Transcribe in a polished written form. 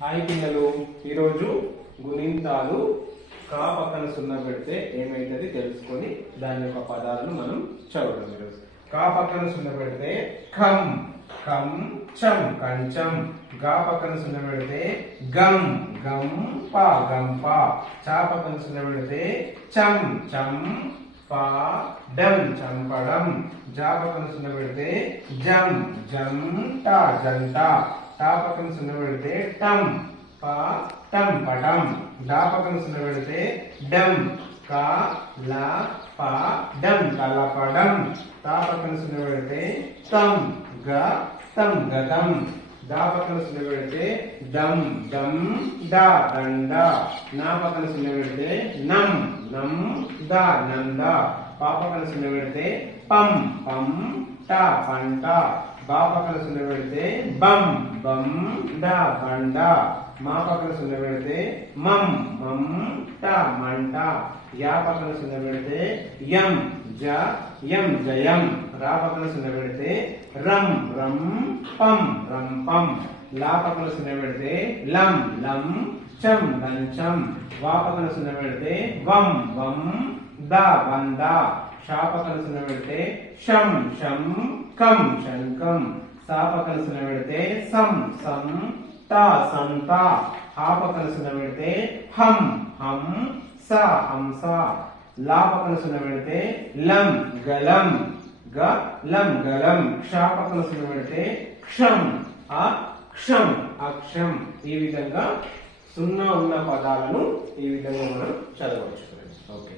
Hi పిల్లలు, ఈరోజు గుణింతాలు కా పక్కన సున్నా పెడితే ఏమైతుంది తెలుసుకొని దాని యొక్క పదాలను మనం చదవడం. ఈరోజు కా పక్కన సున్నా పెడితే ఖం ఖం చం కంచం. గా పక్కన సున్నా పెడితే గం గం పా గంప. చా పక్కన సున్నా పెడితే చం చం పా డం చంపడం. జా పక్కన సున్నా పెడితే జం జం టా జంట. టా పక్కన సున్నా పెడితే టం పా టం పటం. డా పక్కన సున్నా పెడితే డం కా లా పా డం కలపడం. తా పక్కన సున్నా పెడితే తం గ తం గతం. దా పక్కన సున్నా పెడితే దం దం డా దండ. నా పక్కన సున్నా పెడితే నం నం దా నంద. పా పక్కన సున్నా పెడితే పం పం టా పంట. బా పక్కన సున్నా పెడితే బం బం డా బండ. మా పక్కన సున్నా పెడితే మం మం టా మంట. యా పక్కన సున్నా పెడితే యం జ యం జయం. రా పక్కన సున్నా పెడితే రం రం పం రం పం. లా పక్కన సున్నా పెడితే లం లం చం లంచం. వా పక్కన సున్నా పెడితే వం వం దా వంద. షా పక్కన సున్నా పెడితే షం షం కం శంకం. సా పక్కన సున్నా పెడితే సం సం తా సంత. హా పక్కన సున్నా పెడితే హం హం స హంస. లా పక్కన సున్నా పెడితే లం గలం గ లం గలం. క్షా పక్కన సున్నా పెడితే క్షం అక్షం అక్షం. ఈ విధంగా సున్నా ఉన్న పదాలను ఈ విధంగా మనం చదవచ్చు. ఓకే.